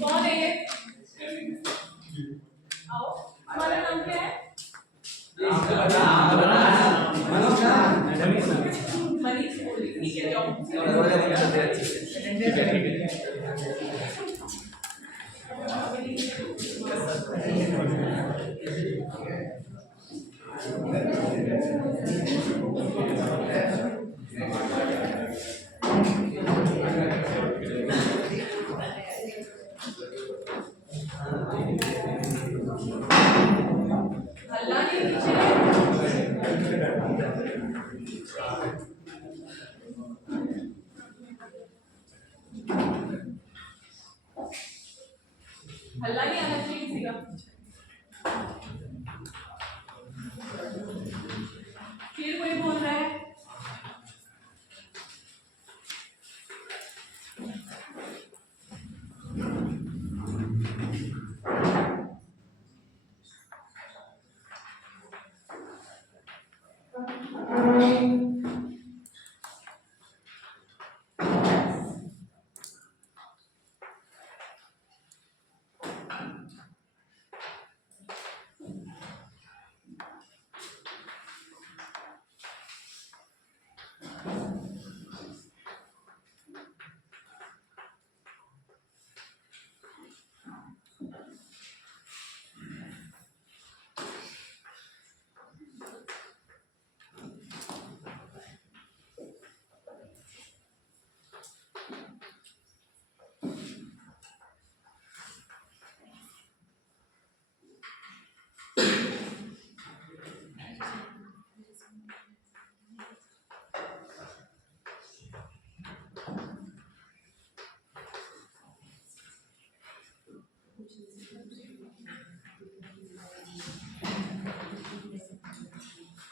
कौन है ये? आओ, हमारा नाम क्या है? मनीष बोली, ठीक है जाओ। हल्ला नहीं नीचे। हल्ला नहीं आना चाहिए किसी का। फिर कोई बोल रहा है?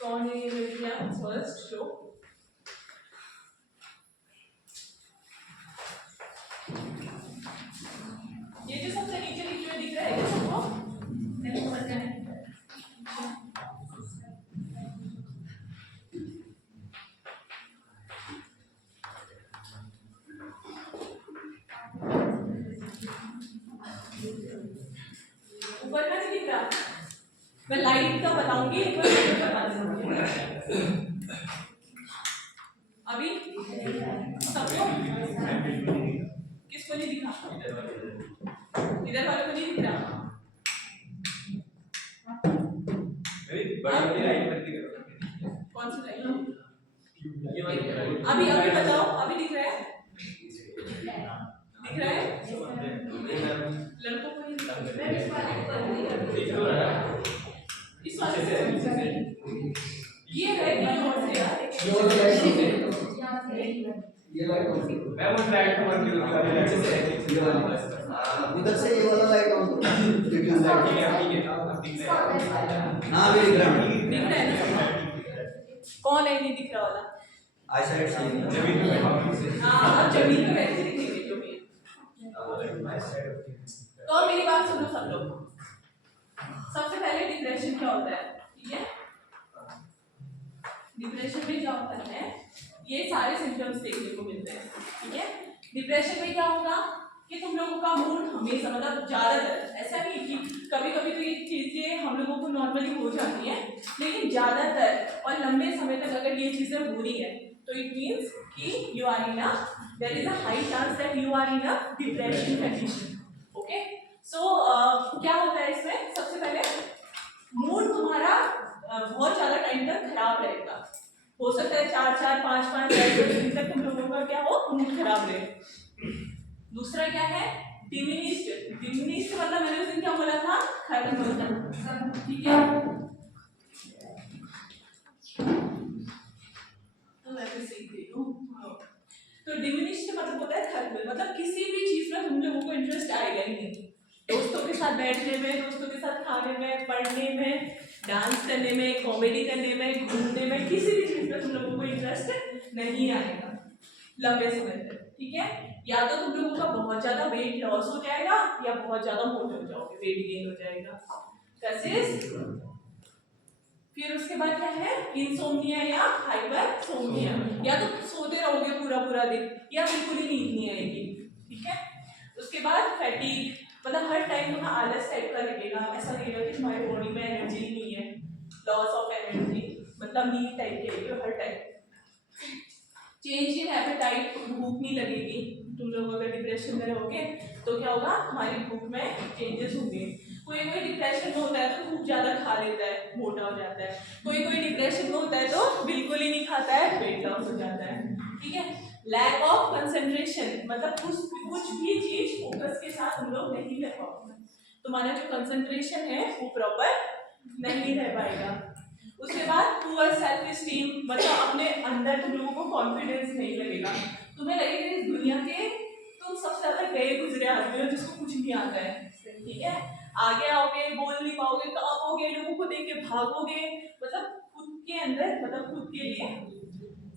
कौन है ये लड़कियां? First show. ये जो सबसे नीचे लिखे हुए दिख रहा है क्या सबको? नहीं समझ रहे हैं। ऊपर का नहीं दिख रहा? मैं लाइट का बताऊंगी, एक बार बता दूंगी। अभी सबको किसको नहीं दिखा? इधर वाले को नहीं दिख रहा? कौन सी लाइट? अभी अभी बताओ, अभी दिख रहा है? दिख रहा है? लड़कों को नहीं दिख रहा? इस वाले से ये है कि और से यार ये लाइट ऑन करो। मैं वो लाइट ऑन की अच्छे से ये वाली बस इधर से ये वाला लाइट ऑन करो। डिफ्यूज लाइट ठीक है ना भी दिख रहा है। दिख रहा है ना? कौन है नहीं दिख रहा वाला? आई साइड से जमीन पे बैठा हूं हाँ, अब जमीन पे बैठ के दिखेंगे जो भी है। तो मेरी बात सुनो सब लोग। सबसे पहले डिप्रेशन क्या होता है? ठीक है, डिप्रेशन में क्या होता है, ये सारे सिम्टम्स देखने को मिलते हैं। ठीक है, डिप्रेशन में क्या होगा कि तुम लोगों का मूड हमेशा, मतलब ज्यादातर, ऐसा नहीं कि कभी कभी तो ये चीजें हम लोगों को नॉर्मली हो जाती हैं, लेकिन ज्यादातर और लंबे समय तक अगर ये चीजें हो रही है तो इट मीन्स कि you are in a, there is a high chance that you are in a depression condition. Okay, so क्या होता है इसमें? सबसे पहले मूड तुम्हारा बहुत ज्यादा टाइम तक खराब रहेगा। हो सकता है 4-4, 5-5 दिन तक तुम लोगों का क्या हो, मूड खराब रहे। दूसरा क्या है? डिमिनिश्ड। डिमिनिश्ड मतलब मैंने उस दिन क्या बोला था? खत्म होता। ठीक है, तो मैं भी सीख गई हूँ। तो डिमिनिश्ड मतलब होता है खत्म, मतलब किसी भी चीज में तुम लोगों को इंटरेस्ट आएगा ही नहीं। दोस्तों के साथ बैठने में, दोस्तों के साथ खाने में, पढ़ने में, डांस करने में, कॉमेडी करने में, घूमने में, किसी भी चीज में तुम लोगों को इंटरेस्ट नहीं आएगा लंबे समय तक। ठीक है, या तो तुम लोगों का बहुत ज्यादा वेट लॉस हो जाएगा या बहुत ज्यादा मोटे हो जाओगे, वेट गेन हो जाएगा। फिर उसके बाद क्या है? इंसोम्निया या हाइपरसोम्निया। या तो सोते पूरा दिन, या बिल्कुल ही नींद नहीं आएगी, ठीक है। उसके बाद फैटिग, मतलब हर टाइम तुम्हें आलस टाइप का लगेगा, ऐसा लगेगा कि तुम्हारी बॉडी में एनर्जी नहीं है, लॉस ऑफ एनर्जी, मतलब नींद टाइप की आएगी हर टाइम। चेंज इन एपेटाइट, भूख नहीं लगेगी। तुम लोग अगर डिप्रेशन में रहोगे तो क्या होगा, हमारी भूख में चेंजेस होंगे। कोई कोई डिप्रेशन में होता है तो खूब ज़्यादा खा लेता है, मोटा हो जाता है। कोई कोई डिप्रेशन में होता है तो बिल्कुल ही नहीं खाता है, वेट लॉस हो जाता है, ठीक है। लैक ऑफ कंसंट्रेशन, मतलब कुछ भी चीज फोकस के साथ हम लोग नहीं कर पाओगे, तुम्हारा जो कंसंट्रेशन है वो प्रॉपर नहीं रह पाएगा। उसके बाद पुअर सेल्फ स्टीम, मतलब अपने अंदर तुम लोगों को कॉन्फिडेंस नहीं लगेगा, तुम्हें लगेगा इस दुनिया के तुम सबसे ज्यादा गए गुजरे आदमी हो जिसको कुछ नहीं आता है, ठीक है। आगे आओगे, बोल नहीं पाओगे, कांपोगे, लोगों को देख के भागोगे, मतलब खुद के अंदर, मतलब खुद के लिए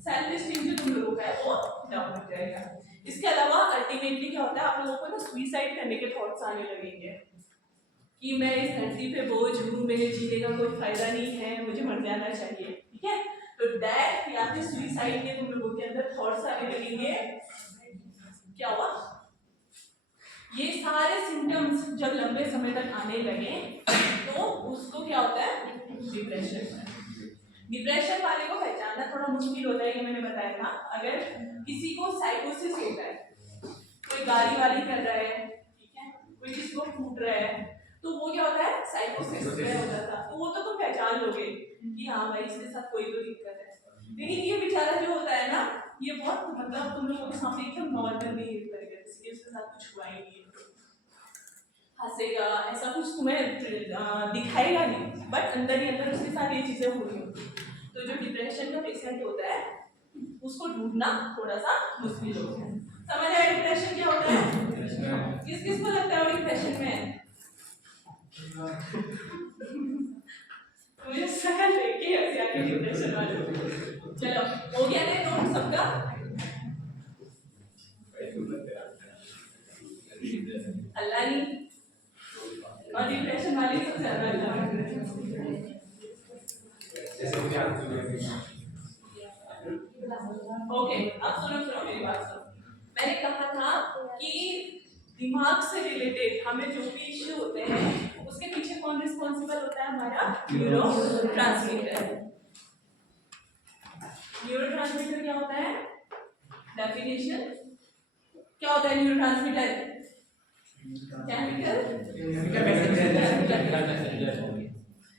सेल्फ स्टीम जो तुम लोगों का है वो डाउन हो जाएगा। इसके अलावा अल्टीमेटली क्या होता है, आप लोगों को ना सुसाइड करने के थॉट्स आने लगेंगे कि मैं इस धरती पे बोझ हूँ, मेरे जीने का कोई फायदा नहीं है, मुझे मर जाना चाहिए, ठीक है। तो डेथ या फिर सुसाइड के तुम लोगों के अंदर थॉट्स आने लगेंगे। क्या हुआ, ये सारे सिम्टम्स जब लंबे समय तक आने लगे तो उसको क्या होता है, डिप्रेशन। डिप्रेशन वाले को पहचानना थोड़ा मुश्किल होता है, ये मैंने बताया था। अगर किसी को साइकोसिस होता है, कोई गाली वाली कर रहा है, ठीक है, कोई किसी को फूट रहा है, तो वो क्या होता है, साइकोसिस होता था। तो वो तो तुम पहचान लोगे कि हाँ भाई इसके साथ कोई तो दिक्कत है। लेकिन ये बेचारा जो होता है ना, ये बहुत, मतलब तुम लोगों के सामने एकदम नॉर्मल बिहेव करेगा, जैसे उसके साथ कुछ हुआ ही नहीं है, हंसेगा, ऐसा कुछ तुम्हें दिखाएगा नहीं, बट अंदर ही अंदर उसके साथ ये चीजें हो रही होती। तो जो डिप्रेशन का पेशेंट होता है उसको ढूंढना थोड़ा सा मुश्किल होता है। समझ आया डिप्रेशन क्या होता है? किस किस को लगता है डिप्रेशन में? मुझे सकल लेके हंसी आ रही डिप्रेशन वाले। चलो हो गया ना नोट सबका? अल्लाह नहीं, और डिप्रेशन वाले सबसे ज्यादा ओके। अब सुनो मेरी बात सुनो। मैंने कहा था कि दिमाग से रिलेटेड हमें जो भी इश्यू होते हैं उसके पीछे कौन रिस्पॉन्सिबल होता है, हमारा न्यूरोट्रांसमीटर। न्यूरोट्रांसमीटर क्या होता है, डेफिनेशन क्या होता है न्यूरोट्रांसमीटर?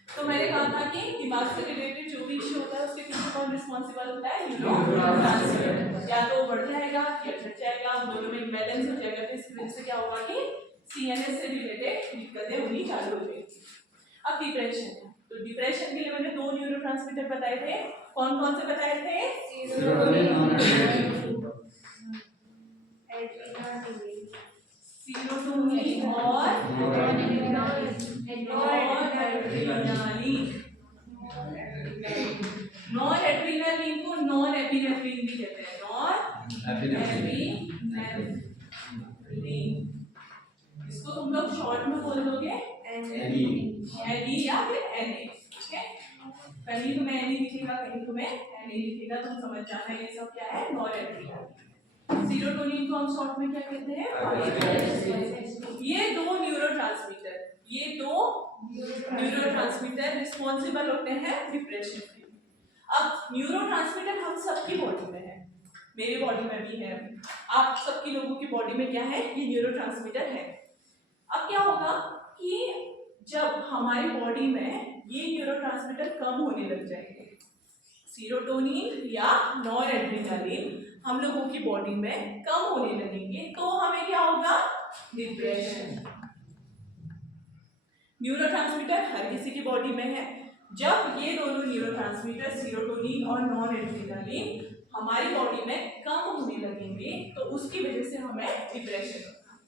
तो मैंने कहा था कि दिमाग से रिलेटेड जो भी इश्यू होता है उसके पीछे कौन रिस्पॉन्सिबल होता है, न्यूरोट्रांसमीटर। या तो बढ़ जाएगा या घट जाएगा, दोनों में इम्बैलेंस हो जाएगा, तो इसकी वजह से क्या होगा कि सीएनएस से रिलेटेड दिक्कतें होनी चालू हो गई। अब डिप्रेशन, तो डिप्रेशन के लिए मैंने दो न्यूरोट्रांसमीटर बताए थे, कौन कौन से बताए थे? सीरोटोनिन और नॉन एड्रेनालिन को नॉन एपिनेफ्रिन भी कहते हैं, नॉन एपिनेफ्रिन। इसको तुम लोग शॉर्ट में बोल दोगे एनी या फिर एनए, ठीक है। कहीं तुम्हें एनी लिखेगा, कहीं तुम्हें एनए लिखेगा, तुम समझ जाना ये सब क्या है, नॉन एड्रेनालिन। सीरोटोनिन को हम शॉर्ट में क्या कहते हैं? ये दो न्यूरोट्रांसमीटर रिस्पॉन्सिबल होते हैं डिप्रेशन के। अब न्यूरोट्रांसमीटर हम सबकी बॉडी में है, मेरे बॉडी में भी है, आप सबकी लोगों की बॉडी में क्या है, ये न्यूरोट्रांसमीटर है। अब क्या होगा कि जब हमारी बॉडी में ये न्यूरोट्रांसमीटर कम होने लग जाएंगे, सीरोटोनिन या नॉर एड्रेनालिन हम लोगों की बॉडी में कम होने लगेंगे, तो हमें क्या होगा, डिप्रेशन। न्यूरोट्रांसमीटर हर किसी की बॉडी में है, जब ये दोनों न्यूरोट्रांसमीटर सीरोटोनिन और नॉन एड्रेनालिन हमारी बॉडी में कम होने लगेंगे तो उसकी वजह से हमें डिप्रेशन होगा।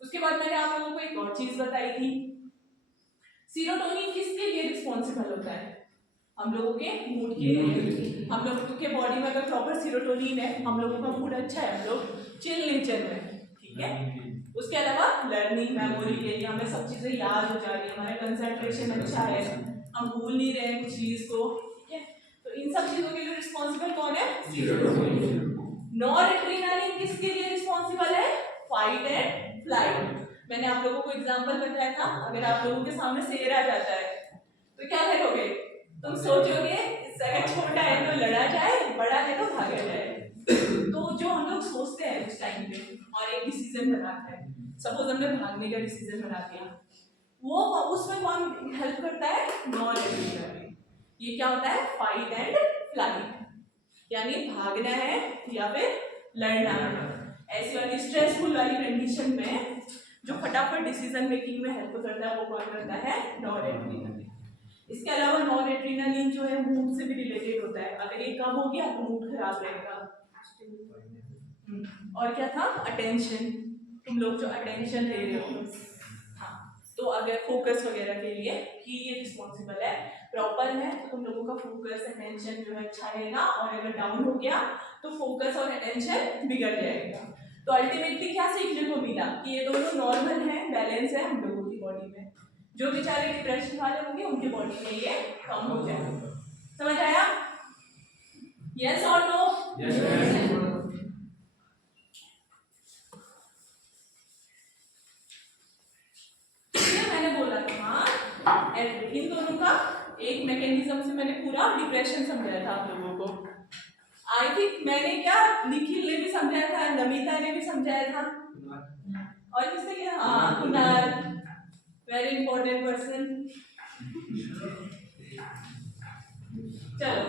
उसके बाद मैंने आप लोगों को एक और चीज बताई थी, सीरोटोनिन किसके लिए रिस्पॉन्सिबल होता है, हम लोगों के मूड के लिए। हम लोगों के बॉडी में अगर प्रॉपर सीरोटोनिन है, हम लोगों का मूड अच्छा है, हम लोग चिल नेचर में है, ठीक है। उसके अलावा लर्निंग, मेमोरी के लिए हमें सब चीजें याद हो जा रही है, हमारा कंसंट्रेशन अच्छा है, हम भूल नहीं रहे हैं कुछ चीज को, ठीक है। तो इन सब चीजों के लिए रिस्पॉन्सिबल कौन है, सीरोटोनिन। नॉर एड्रेनालिन किसके लिए रिस्पॉन्सिबल है? Fight and flight. मैंने आप लोगों को एग्जांपल बताया था, अगर आप लोगों के सामने शेर आ जाता है तो क्या करोगे? तुम सोचोगे इससे अगर छोटा है तो लड़ा जाए, बड़ा है तो भागा जाए। तो जो हम लोग सोचते हैं उस टाइम पे और एक डिसीजन बनाते हैं, सपोज हमने भागने का डिसीजन बना दिया, वो उसमें कौन हेल्प करता है? Non adrenaline. ये क्या होता है? फाइट एंड फ्लाइट, यानी भागना है या फिर लड़ना है। ऐसी वाली स्ट्रेसफुल वाली कंडीशन में जो फटाफट डिसीजन मेकिंग में हेल्प करता है वो कौन करता है? Non adrenaline. इसके अलावा नॉन एड्रेनालिन जो है मूड से भी रिलेटेड होता है, अगर ये कम हो गया तो मूड खराब रहेगा। और क्या था? अटेंशन, तुम लोग जो अटेंशन दे रहे हो, हाँ, तो अगर फोकस वगैरह के लिए कि ये रिस्पॉन्सिबल है, प्रॉपर है, तो तुम लोगों का फोकस अटेंशन जो है अच्छा रहेगा। और अगर डाउन हो गया तो फोकस और अटेंशन बिगड़ जाएगा। तो अल्टीमेटली क्या सीखने को मिला कि ये दोनों नॉर्मल है, बैलेंस है हम लोगों की बॉडी में। जो बेचारे डिप्रेशन वाले होंगे उनकी बॉडी में ये कम हो जाएगा। समझ आया? यस और नो? मैंने बोला था इन दोनों का एक मैकेनिज्म से मैंने पूरा डिप्रेशन समझाया था आप लोगों को। आई थिंक मैंने क्या निखिल ने भी समझाया था, नमिता ने भी समझाया था, और किसने किया? हाँ, कुणाल, वेरी इंपॉर्टेंट पर्सन। चलो,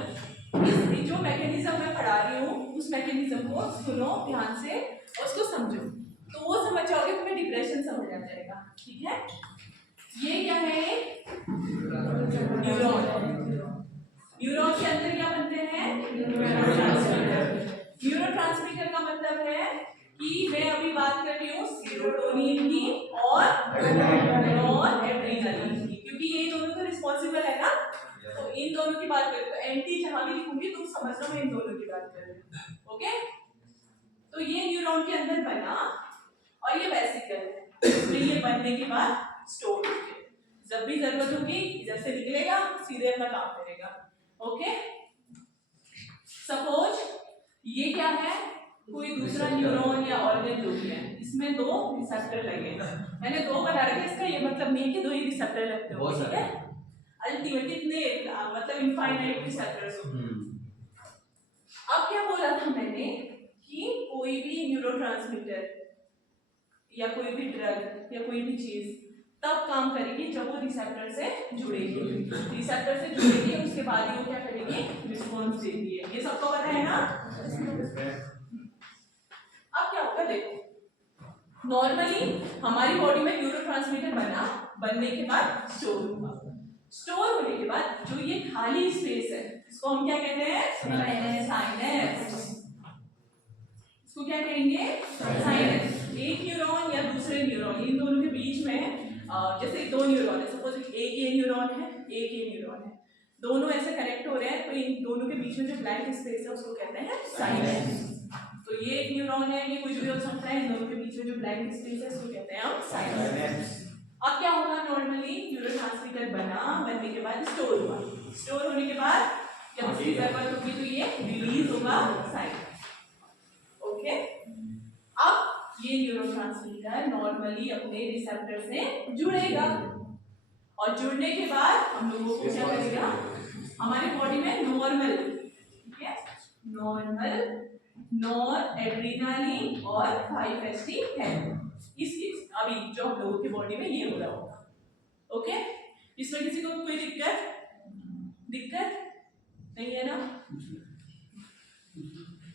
इस जो मैकेनिज्म मैं पढ़ा रही हूँ उस मैकेनिज्म को सुनो ध्यान से और उसको समझो, तो वो समझ जाओगे, तुम्हें डिप्रेशन समझ आ जाएगा। ठीक है? ये क्या है? न्यूरॉन। न्यूरॉन के अंदर क्या बनते हैं? न्यूरोट्रांसमीटर का मतलब है कि मैं अभी बात कर रही हूँ सेरोटोनिन की और नॉर एड्रेनालिन की, क्योंकि ये दोनों तो रिस्पॉन्सिबल है ना, तो इन दोनों की बात करें तो एंटी जहां भी लिखूंगी तुम समझ लो मैं इन दोनों की बात कर रही हूँ। ओके? तो ये न्यूरॉन के अंदर बना और ये वेसिकल है, इसमें ये बनने के बाद स्टोर हो गया, जब भी जरूरत होगी इधर से निकलेगा, सीधे अपना काम करेगा। ओके? सपोज ये क्या है? कोई दूसरा न्यूरॉन या ऑर्गन जो भी है, इसमें दो रिसेप्टर लगे। मैंने दो बना रखे, इसका ये मतलब नहीं है कि दो ही रिसेप्टर लगते हो, ठीक है? अल्टीमेटली इतने मतलब इनफाइनाइट रिसेप्टर्स हो। अब क्या बोला था मैंने कि कोई भी न्यूरोट्रांसमीटर या कोई भी ड्रग या कोई भी चीज तब काम करेगी जब वो रिसेप्टर से जुड़ेगी। रिसेप्टर से जुड़ेगी उसके बाद ही वो क्या करेगी? रिस्पॉन्स देती है। ये सबको पता है ना? अब क्या होगा देखो, नॉर्मली हमारी बॉडी में न्यूरोट्रांसमीटर बनने के बाद स्टोर होगा। स्टोर होने के बाद जो ये खाली स्पेस है इसको हम क्या कहते हैं? साइनेप्स। इसको क्या कहेंगे? साइनेप्स। एक न्यूरॉन या दूसरे न्यूरॉन, इन दोनों के बीच में जैसे दो न्यूरॉन है, सपोज एक ये न्यूरॉन है, एक ये न्यूरॉन है, दोनों ऐसे कनेक्ट हो रहे हैं, तो इन दोनों के बीच में जो ब्लैंक स्पेस है उसको कहते हैं साइनेप्स। तो ये एक न्यूरॉन है, ये कुछ भी हो सकता है, इन दोनों के बीच में जो ब्लैंक स्पेस है उसको कहते हैं हम साइनेप्स। अब क्या होगा? नॉर्मली न्यूरोट्रांसमीटर बनने के बाद स्टोर हुआ, स्टोर होने के बाद जब उसकी जरूरत होगी तो ये रिलीज होगा साइनेप्स। ओके? अब ये न्यूरोट्रांसमीटर नॉर्मली अपने रिसेप्टर से जुड़ेगा और जुड़ने के बाद हम लोगों को क्या करेगा? हमारी बॉडी में नॉर्मल, ठीक है, नॉर्मल नॉर एड्रेनालिन और 5-HT है। इस केस अभी जो हम लोगों की बॉडी में ये हो रहा होगा। ओके? इसमें किसी को कोई दिक्कत नहीं है ना?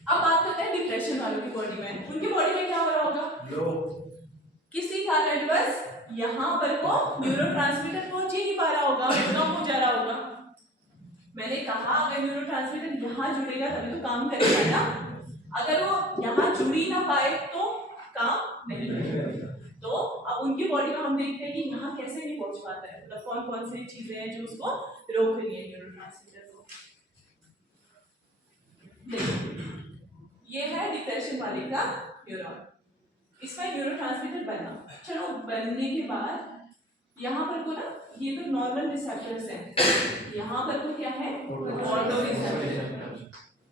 अब बात करते हैं डिप्रेशन वालों की बॉडी में। उनकी बॉडी में क्या हो रहा होगा? किसी कारणवश यहाँ पर को न्यूरोट्रांसमीटर पहुंच ही नहीं पा रहा होगा, कम हो जा रहा होगा। मैंने कहा अगर न्यूरोट्रांसमीटर यहाँ जुड़ेगा तभी तो काम करेगा ना, अगर वो यहाँ जुड़ ही ना पाए तो काम नहीं करेगा। तो अब उनकी बॉडी में हम देखते हैं कि यहाँ कैसे नहीं पहुंच पाता है, मतलब कौन कौन सी चीजें हैं जो उसको रोक रही है न्यूरोट्रांसमीटर को। देखिए ये है डिप्रेशन वाले का न्यूरॉन, इसमें न्यूरोट्रांसमीटर बना। चलो बनने के बाद यहाँ पर को ना, ये तो नॉर्मल रिसेप्टर्स हैं, यहाँ पर को क्या है? Auto receptor.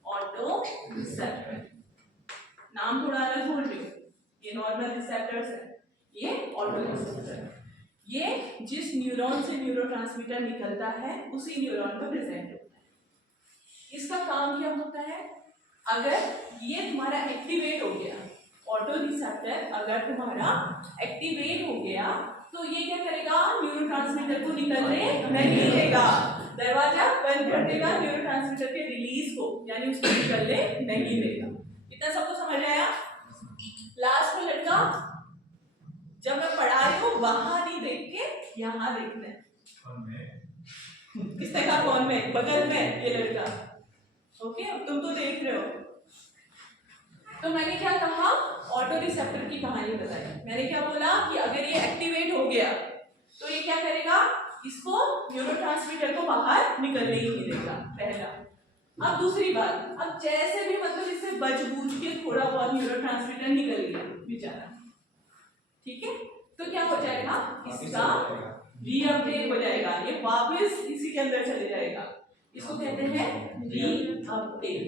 Auto receptor normal receptors है, ये ऑटो रिसेप्टर। ये जिस न्यूरॉन से न्यूरोट्रांसमीटर निकलता है उसी न्यूरॉन पर प्रेजेंट होता है। इसका काम क्या होता है, अगर ये तुम्हारा एक्टिवेट हो गया, ऑटो रिसेप्टर अगर तुम्हारा एक्टिवेट हो गया तो ये क्या करेगा, न्यूरोट्रांसमीटर को निकलने नहीं देगा, दरवाजा बंद कर देगा न्यूरोट्रांसमीटर के रिलीज को, यानी उसको निकलने नहीं देगा। इतना सबको समझ आया? लास्ट में लड़का, जब मैं पढ़ा रही हूँ वहां नहीं देख के यहाँ देखना है। किसने कहा कौन में? बगल में ये लड़का। ओके, अब तुम तो देख रहे हो। तो मैंने क्या कहा, ऑटो रिसेप्टर की कहानी बताई। मैंने क्या बोला कि अगर ये एक्टिवेट हो गया तो ये क्या करेगा, इसको न्यूरोट्रांसमीटर को बाहर निकलने ही नहीं देगा, पहला। अब दूसरी बात, अब जैसे भी मतलब इससे बचबूझ के थोड़ा बहुत न्यूरोट्रांसमीटर निकल गया बेचारा, ठीक है, तो क्या हो जाएगा, इसका रीअपटेक हो जाएगा, ये वापस इसी के अंदर चले जाएगा। इसको कहते हैं रीअपटेक,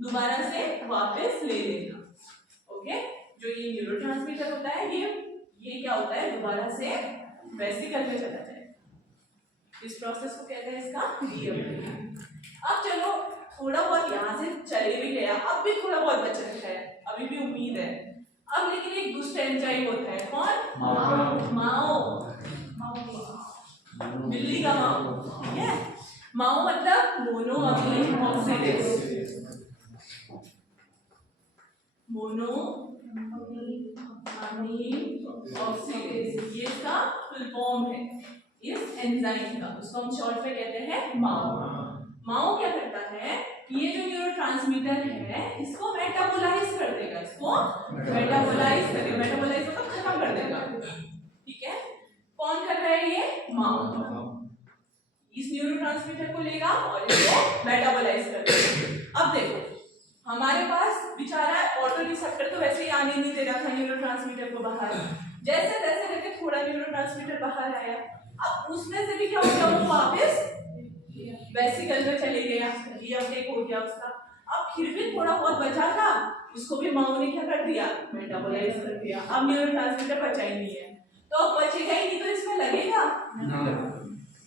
दोबारा से वापस ले लेना। ओके, जो ये न्यूरोट्रांसमीटर होता है ये क्या होता है, दोबारा से वेसिकल में चला जाएगा। इस प्रोसेस को कहते हैं इसका रीअपटेक। अब चलो थोड़ा बहुत यहाँ से चले भी गया, अब भी थोड़ा बहुत बच रखा है, अभी भी उम्मीद है। अब लेकिन एक दूसरा एंजाइम होता है, कौन? माओ। बिल्ली का माओ, ठीक है। माओ मतलब मोनोअमीन ऑक्सीडेज, मोनोअमीन ऑक्सीडेज, ये इसका फुल फॉर्म है इस एंजाइम का, उसको हम शॉर्ट पे कहते हैं माओ। माओ क्या करता है, ये जो न्यूरोट्रांसमीटर है इसको मेटाबोलाइज कर देगा, इसको मेटाबोलाइज करेगा, मेटाबोलाइज मतलब खत्म कर देगा, ठीक है। कौन कर रहा है ये? माओ। इस न्यूरोट्रांसमीटर को लेगा और इसको मेटाबोलाइज कर देगा। अब देखो हमारे पास बेचारा ऑटो रिसेप्टर तो वैसे ही आने नहीं दे रहा था न्यूरोट्रांसमीटर को बाहर, जैसे जैसे करके थोड़ा न्यूरोट्रांसमीटर बाहर आया, अब उसमें से भी क्या हो गया, वो वापस वेसिकल में चले गया, रीअपटेक हो गया उसका। अब फिर भी थोड़ा बहुत बचा था, उसको भी माओ ने क्या कर दिया, मेटाबोलाइज कर दिया। अब न्यूरोट्रांसमीटर बचा ही नहीं है, तो अब बचेगा ही नहीं, तो इसमें लगेगा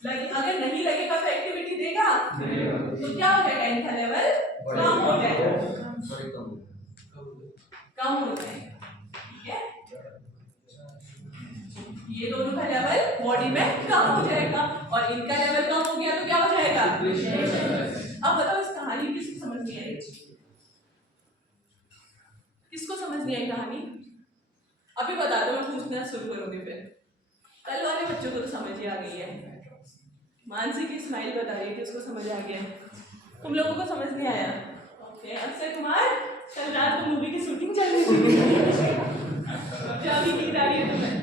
अगर नहीं लगेगा तो एक्टिविटी देगा, तो क्या हो जाएगा, इनका लेवल कम हो जाएगा, कम हो जाएगा, ठीक है। ये दोनों का लेवल बॉडी में कम हो जाएगा और इनका लेवल कम हो गया तो क्या हो जाएगा। अब बताओ इस कहानी किसको समझ नहीं आई, किसको समझ नहीं आई कहानी? अभी बता दो, मैं पूछना शुरू करूंगी, फिर कल वाले बच्चों को तो समझ ही आ गई है। मानसी की स्माइल बता रही है कि उसको समझ आ गया, तुम लोगों को समझ नहीं आया। ओके, अक्षय कुमार, कल रात को मूवी की शूटिंग चल रही थी, जो अभी नींद आ रही है तुम्हें,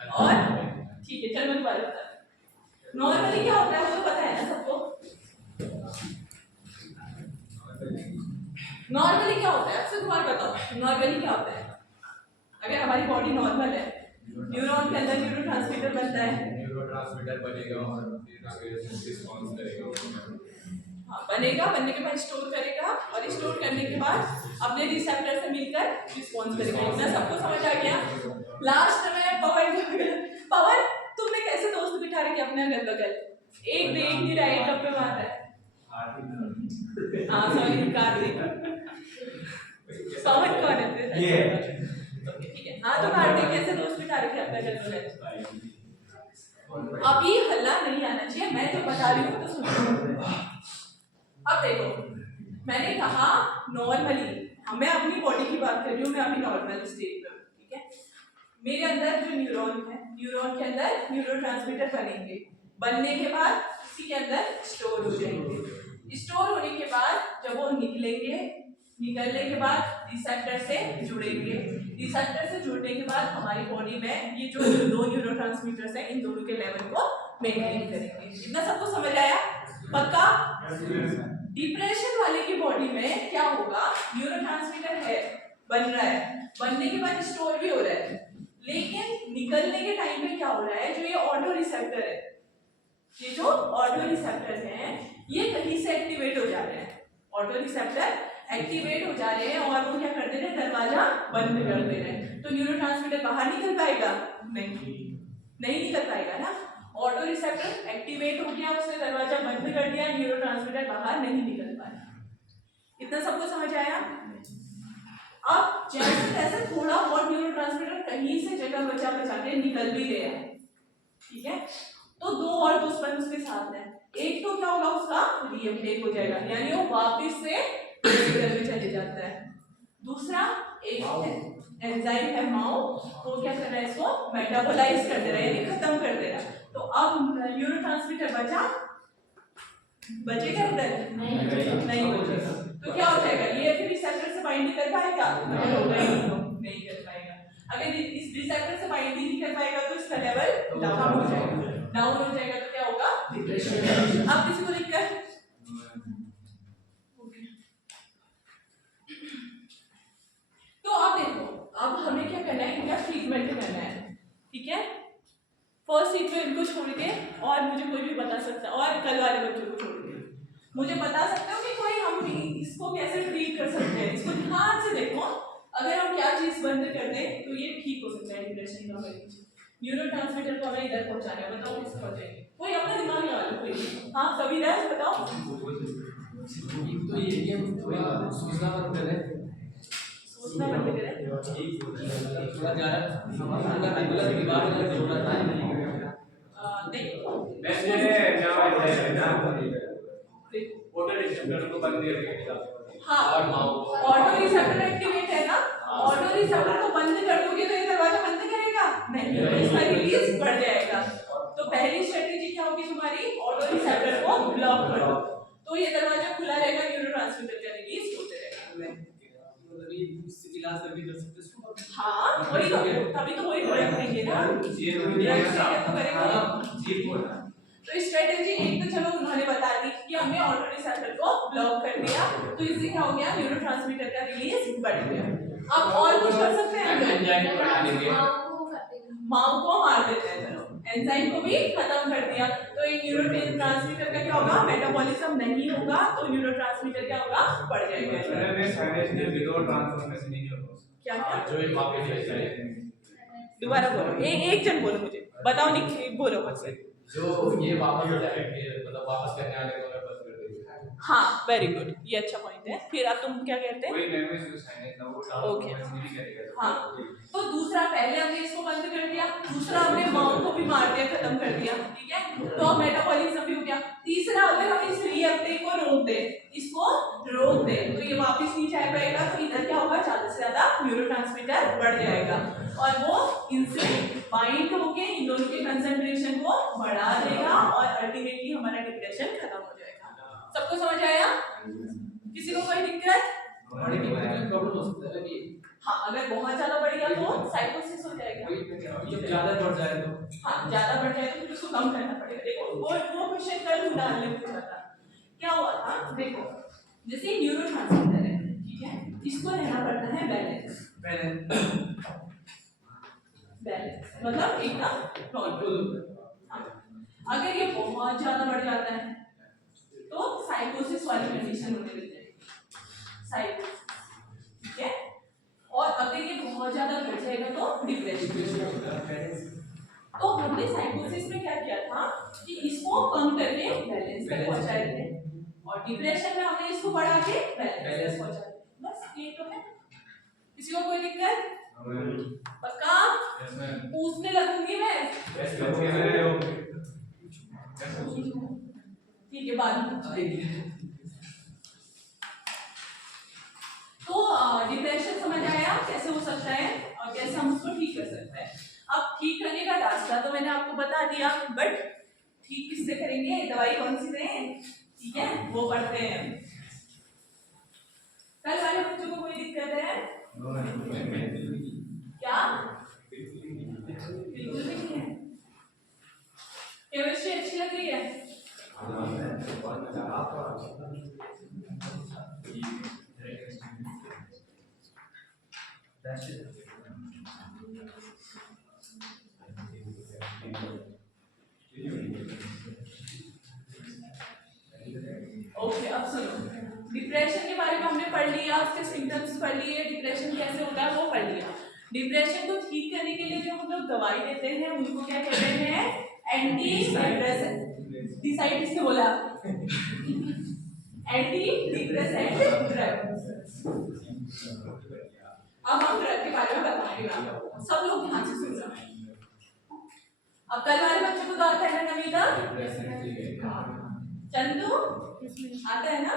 और ठीक है, चल मैं दोबारा बता। नॉर्मली क्या होता है वो तो पता है ना सबको। नॉर्मली क्या होता है, अक्षय कुमार बताओ, नॉर्मली क्या होता है? अगर हमारी बॉडी नॉर्मल है, न्यूरॉन के अंदर न्यूरोट्रांसमीटर बनता है, न्यूरोट्रांसमीटर बनेगा और फिर आगे रिस्पॉन्स करेगा। हाँ, बनेगा, बनने के बाद स्टोर करेगा और स्टोर करने के बाद अपने रिसेप्टर से मिलकर रिस्पॉन्स करेगा। इतना सबको समझ आ गया? लास्ट में पवन तुमने कैसे दोस्त बिठा रखे अपने अगल बगल, एक देख नहीं रहा, एक गप्पे मार रहा है। हाँ सॉरी, कार्तिक। पवन कौन है? ये ठीक है, हाँ तो कार्तिक कैसे दोस्त बिठा रखे अपने अगल बगल। अभी हल्ला नहीं आना चाहिए, मैं जो बता रही हूँ तो सुनो। अब देखो, मैंने कहा नॉर्मली, मैं अपनी बॉडी की बात कर रही हूँ, मैं अभी नॉर्मल स्टेट में हूँ, ठीक है। मेरे अंदर जो न्यूरॉन है, न्यूरॉन के अंदर न्यूरोट्रांसमीटर बनेंगे, बनने के बाद इसी के अंदर स्टोर हो जाएंगे। स्टोर होने के बाद जब वो निकलेंगे, निकलने के बाद रिसेप्टर से जुड़ेंगे, रिसेप्टर से जुड़ने के बाद हमारी बॉडी में ये जो दो न्यूरोट्रांसमीटर्स हैं, इन दोनों के लेवल को मेंटेन करेंगे। इतना सबको समझ आया? पक्का? डिप्रेशन वाले की बॉडी में क्या होगा, न्यूरोट्रांसमीटर है, बन रहा है, बनने के बाद स्टोर भी हो रहा है, लेकिन निकलने के टाइम पे क्या हो रहा है, जो ये ऑटो रिसेप्टर है, ये जो ऑटो रिसेप्टर है, ये कहीं से एक्टिवेट हो जा रहे हैं, ऑटो रिसेप्टर एक्टिवेट हो जा रहे हैं और वो क्या कर दे रहे हैं, दरवाजा बंद कर दे रहे हैं, तो न्यूरोट्रांसमीटर बाहर निकल पाएगा? नहीं निकल पाएगा ना। ऑटो रिसेप्टर एक्टिवेट हो गया, उसने दरवाजा बंद कर दिया, न्यूरोट्रांसमीटर बाहर नहीं निकल पाया। इतना सबको समझ आया? अब जैसे जैसे थोड़ा और न्यूरोट्रांसमीटर कहीं से जगह बचा बचा के निकल भी गया है, ठीक है, तो दो और दुश्मन उसके साथ है। एक तो क्या होगा, उसका रीअपटेक हो जाएगा, यानी वो वापस से वेसिकल में चले जाता है। दूसरा एक एंजाइम है माओ, वो क्या कर रहा है, इसको मेटाबोलाइज कर दे रहा है, यानी खत्म कर दे रहा है। तो अब न्यूरोट्रांसमीटर बचेगा इधर? नहीं बचेगा। तो क्या हो जाएगा, ये फिर रिसेप्टर से बाइंड कर पाएगा? नहीं कर पाएगा। अगर इस रिसेप्टर से बाइंड नहीं कर पाएगा तो इसका लेवल डाउन हो जाएगा, तो क्या होगा, डिप्रेशन। अब किसी को दिक्कत? तो अब देखो, अब हमें क्या करना है, इनका ट्रीटमेंट करना है, ठीक है। फर्स्ट ट्रीटमेंट इनको छोड़ के, और मुझे कोई भी बता सकता है, और कल वाले बच्चों को छोड़ के मुझे बता सकते हो कि कोई हम इसको कैसे ट्रीट कर सकते हैं? इसको ध्यान से देखो, अगर हम क्या चीज बंद कर दें तो ये ठीक हो सकता है डिप्रेशन का मरीज। न्यूरोट्रांसमीटर को हमें इधर पहुंचाना है, बताओ किसको पहुंचाएंगे? कोई अपना दिमाग लगा लो कोई। हाँ कविराज बताओ। तो ये गेम थोड़ा सोचना बंद करें, सोचना बंद करें, थोड़ा ज्यादा हमारा रेगुलर बिगाड़ कर जोड़ा था देखो ऑटो रिसेप्टर को बंद कर देगा। हाँ, ऑटो रिसेप्टर एक्टिवेट है ना, ऑटो रिसेप्टर को बंद कर दोगे तो ये दरवाजा बंद करेगा नहीं, इसका रिलीज बढ़ जाएगा। तो पहली स्ट्रेटेजी क्या होगी तुम्हारी, ऑटो रिसेप्टर को ब्लॉक कर दो, तो ये दरवाजा खुला रहेगा, न्यूरोट्रांसमीटर का रिलीज होते रहेगा। इलाज करके कर सकते हैं। हाँ वही तो, तभी तो वही ड्रग देंगे ना, तो करेंगे। तो स्ट्रेटेजी एक तो चलो उन्होंने बता दी कि हमने ऑटो रिसेप्टर को ब्लॉक कर दिया, तो इससे क्या हो गया, न्यूरोट्रांसमीटर का रिलीज बढ़ गया। अब और कुछ कर सकते हैं, माओ को मार देते हैं, चलो एंजाइम को भी खत्म कर दिया, तो ये न्यूरोट्रांसमीटर का क्या होगा, मेटाबॉलिज्म नहीं होगा, तो न्यूरोट्रांसमीटर क्या होगा, बढ़ जाएगा। क्या दोबारा बोलो, एक जन बोलो, मुझे बताओ, नहीं बोलो मुझसे। जो ये वापस मतलब वापस करने वाले को मैं बस कर देंगे। हाँ वेरी गुड, ये अच्छा पॉइंट है। फिर अब तुम क्या कहते हैं? ओके हाँ, तो दूसरा, पहले हमने इसको बंद कर दिया, दूसरा हमने माओ को भी मार दिया, खत्म कर दिया, ठीक है, तो अब मेटाबॉलिज्म भी हो गया। तीसरा, अगर हम इस रीअपटेक को रोक दे, इसको रोक दे, तो ये वापस नहीं जा पाएगा, तो इधर क्या होगा, ज्यादा से ज्यादा न्यूरोट्रांसमीटर बढ़ जाएगा और वो इनसे बाइंड होके इन दोनों के कंसंट्रेशन को बढ़ा देगा और अल्टीमेटली हमारा डिप्रेशन खत्म हो जाएगा। सबको समझ आया? किसी को कोई दिक्कत? प्रॉब्लम हो सकता है कि हाँ, अगर बहुत ज्यादा बढ़ गया तो साइकोसिस हो जाएगा। जब ज्यादा बढ़ जाए तो हाँ, ज्यादा बढ़ जाए तो फिर उसको कम करना पड़ेगा। देखो वो क्वेश्चन कल डालने पूछा था, क्या हुआ था, देखो जैसे न्यूरोट्रांसमीटर है, ठीक है, इसको रहना पड़ता है बैलेंस, मतलब एकदम नॉर्मल। अगर ये बहुत ज्यादा बढ़ जाता है तो साइकोसिस वाली कंडीशन होने लग जाएगी, साइकोसिस, ठीक है, और अगर ये बहुत ज्यादा बढ़ जाएगा तो डिप्रेशन। तो हमने साइकोसिस में क्या किया था कि इसको कम करके बैलेंस तक पहुंचाए थे, और डिप्रेशन में हमने इसको बढ़ा के बैलेंस तक पहुंचा दिया। बस ये तो है। किसी को कोई दिक्कत? पक्का? पूछने लगूंगी मैं, ठीक है, बाद में तो डिप्रेशन समझ आया कैसे हो सकता है और कैसे हम उसको ठीक कर सकते हैं। अब ठीक करने का रास्ता तो मैंने आपको बता दिया, बट ठीक किससे करेंगे, दवाई कौन सी दें, ठीक है, वो पढ़ते हैं। कल वाले बच्चों को कोई दिक्कत है क्या? बिल्कुल नहीं है। केमिस्ट्री अच्छी लग रही है? ओके, अब सुनो, डिप्रेशन के बारे में हमने पढ़ लिया, उसके सिम्टम्स पढ़ लिए, डिप्रेशन कैसे होता है वो पढ़ डिप्रेशन को ठीक करने के लिए जो हम लोग दवाई देते हैं उनको क्या कहते हैं? Anti depressant. डिसाइड किसने बोला? Anti depressant drug. अब हम ड्रग के बारे में बताएंगे आपको, सब लोग ध्यान से सुन रहे हैं। अब कल वाले बच्चे को तो आता है ना नमीता? चंदू आता है ना?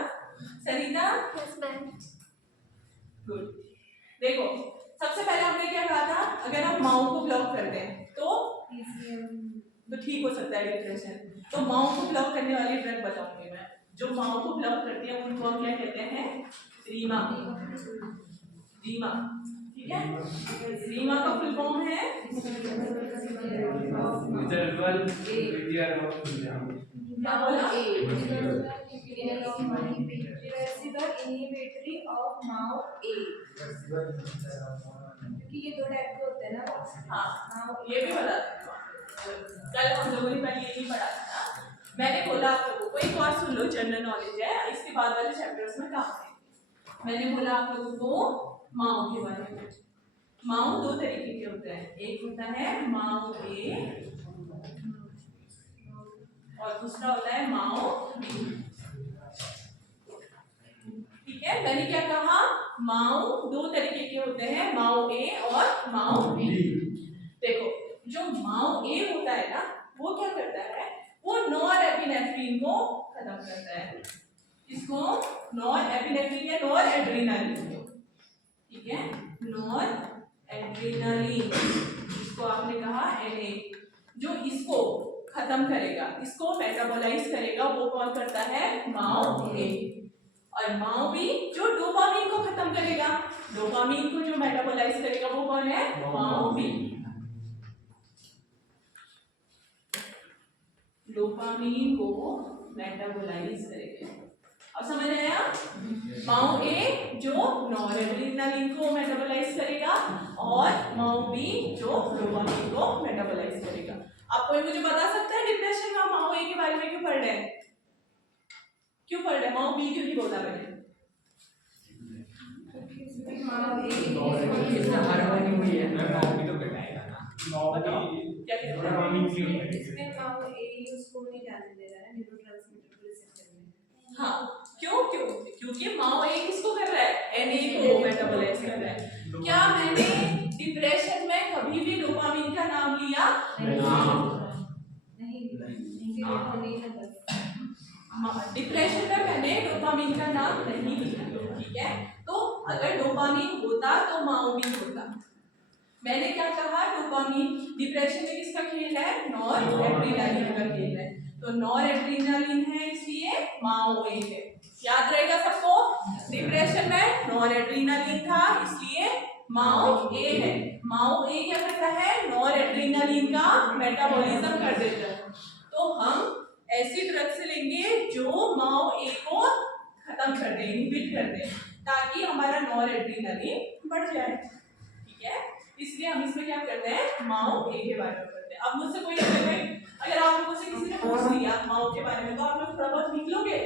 सरिता? गुड। देखो सबसे पहले हमने क्या कहा था, अगर हम माओ को ब्लॉक कर दें तो ठीक हो सकता है डिप्रेशन। तो माओ को ब्लॉक करने वाली ड्रग बताऊंगी मैं, जो माओ को ब्लॉक करती है उनको हम क्या कहते हैं? रीमा। रीमा, ठीक है? रीमा का फुल फॉर्म है क्या बोला? इनहिबिटरी ऑफ माओ ए, क्योंकि ये दो टाइप के होते हैं ना। हाँ ये भी बता देता हूँ, कल हम लोगों ने पहले यही पढ़ा था ना। मैंने बोला आप लोगों को, एक और सुन लो, जनरल नॉलेज है, इसके बाद वाले चैप्टर्स में कहा है। मैंने बोला आप लोगों को माओ के बारे में। माओ दो तरीके के होते हैं, एक होता है माओ ए और दूसरा होता है माओ बी। ठीक है, मैंने क्या कहा? माओ दो तरीके के होते हैं, माओ ए और माओ बी। देखो जो माओ ए होता है ना, वो क्या करता है? वो नॉरएपिनेफ्रिन को खत्म करता है। इसको नॉरएपिनेफ्रिन या नॉरएड्रेनालिन, ठीक है, नॉरएड्रेनालिन, इसको आपने कहा NA, जो इसको खत्म करेगा, इसको मेटाबोलाइज करेगा, वो कौन करता है? माओ ए। और माओ बी जो डोपामीन को खत्म करेगा, डोपामीन को जो मेटाबोलाइज करेगा वो कौन है? MAO B. डोपामीन को मेटाबोलाइज करेगा। अब समझ आया? माओ ए जो नॉरएड्रेनालिन को मेटाबोलाइज करेगा और माओ बी जो डोपामीन को मेटाबोलाइज करेगा। अब कोई मुझे बता सकता है डिप्रेशन में माओ ए के बारे में क्यों पढ़ रहे हैं? क्यों पढ़ रहे हैं? माओ बी क्यों नहीं बोला मैंने? हार्मोनी हुई है क्या कहते हैं? इसमें माओ ए उसको नहीं जाने दे रहा है न्यूरोट्रांसमीटर के रिसेप्टर में। हाँ क्यों? क्योंकि माओ ए किसको कर रहा है? NA को मेटाबोलाइज कर रहा है। क्या मैंने डिप्रेशन में कभी भी डोपामीन का नाम लिया? डिप्रेशन में मैंने डोपामीन का नाम नहीं लिया, ठीक है? तो अगर डोपामीन होता तो माओ बी होता। मैंने क्या कहा? डोपामीन डिप्रेशन में किसका खेल है? नॉरएड्रेनालिन का खेल है। तो नॉरएड्रेनालिन है इसलिए माओ ए है। याद रहेगा सबको? डिप्रेशन में नॉरएड्रेनालिन था इसलिए माओ ए है। माओ ए क्या करता है? नॉरएड्रेनालिन का मेटाबॉलिज्म कर देता है। तो हम ऐसी ड्रग से लेंगे जो माओ ए को खत्म कर दे, इनहिबिट कर दे, ताकि हमारा नॉरएड्रेनालिन बढ़ जाए, ठीक है? इसलिए हम इसमें क्या करते हैं? माओ ए के बारे में करते हैं। अब मुझसे कोई अगर आप लोगों से किसी ने पूछ लिया माओ के बारे में, तो आप लोग थोड़ा बहुत लिख लोगे